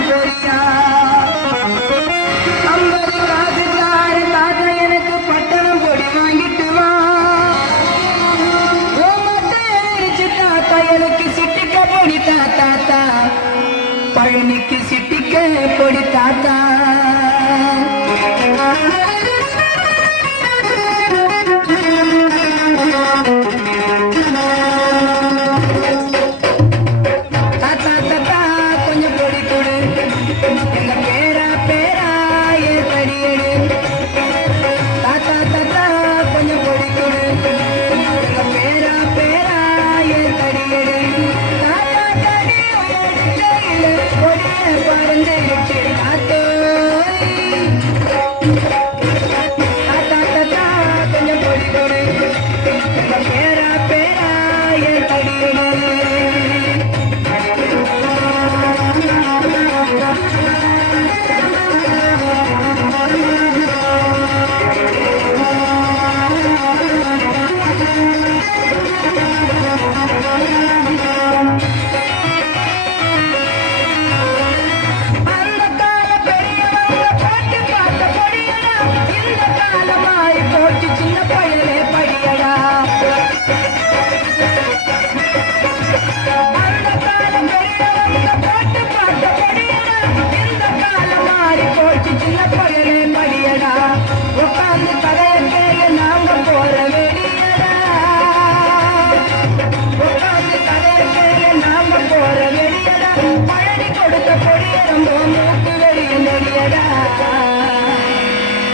போறியா 50 காசு தார தாத்தா எனக்கு பட்டணம் பொடி வாங்கிட்டு வா தாத்தா எனக்கு சிட்டிக்க பொடி தாத்தா பழனிக்கு சிட்டிக்க பொடி தாத்தா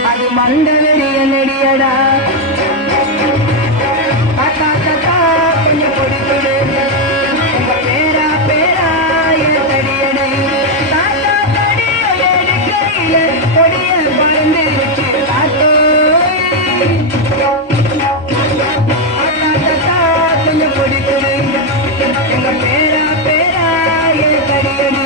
அது மண்ட வெடிய நெடியடா கொஞ்சம் பொடி கொடு பேரா பேரா தடியடை தாத்தா தடிய கையில பொடிய பறந்து தாத்தோ கொஞ்சம் பொடி கொடு எங்க பேரா பேரா தடியடி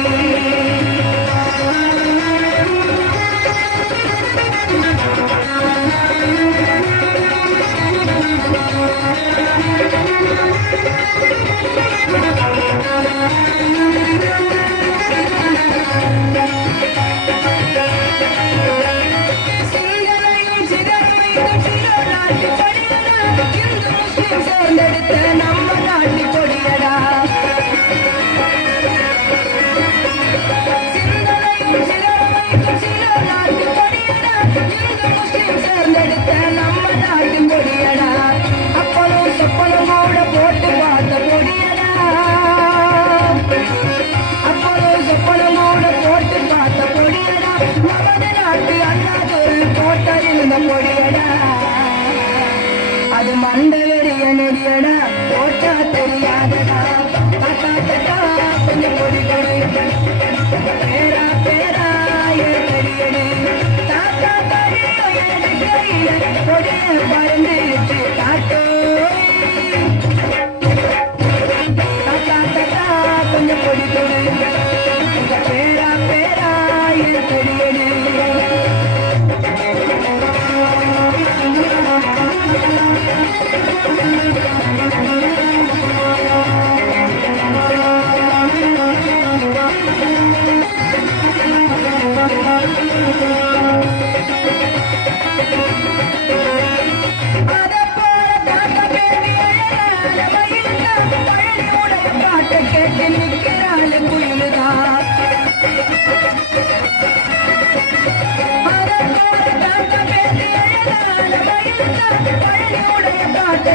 நம்ம நாட்டு கொடியடா சிந்தனையும் சிறமைக்கும் சில நாட்டு கொடியடா இந்து முஸ்லிம் சேர்ந்தெடுத்த நம்ம நாட்டு கொடியடா அப்பளும் சொப்பனும் கூட போட்டு பார்த்த கொடியடா அப்பளும் சொப்பனும் கூட போட்டு பார்த்த கொடியடா நமது நாட்டு அண்ணாதுரை போட்டிருந்த கொடியடா அது மண்ட வெடிய நெடியடா போட்டா தெரியாதடா கொஞ்சம் பொடி கொடு பேரா பேரா தெரியடு தாத்தா கையில பொடிய பறந்து தாத்தோ தாத்தா கொஞ்சம் பொடி கொடு பேரா பேரா தெரியடு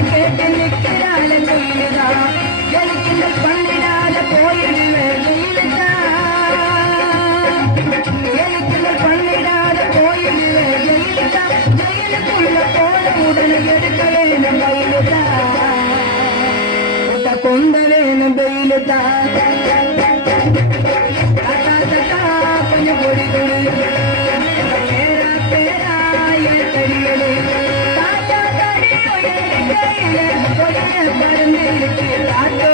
கேட்டு நிற்கிறாள் கோயிலுதா எனக்கு இந்த பண்ணிடாத போயிடுவேன் ஜெயிலுதா எனக்கு இந்த பண்ணிடாத போயிடுவேன் ஜெயிலுதா ஜெயிலுக்குள்ள போன உடனே எடுக்க வேணும் பயிலுதா கொண்ட வேணும் பயிலுதா கொஞ்சம் பொடி கொடு பேரா பேரா தெரியடு தாத்தா தடிய கையில பொடிய பறந்து தாத்தோ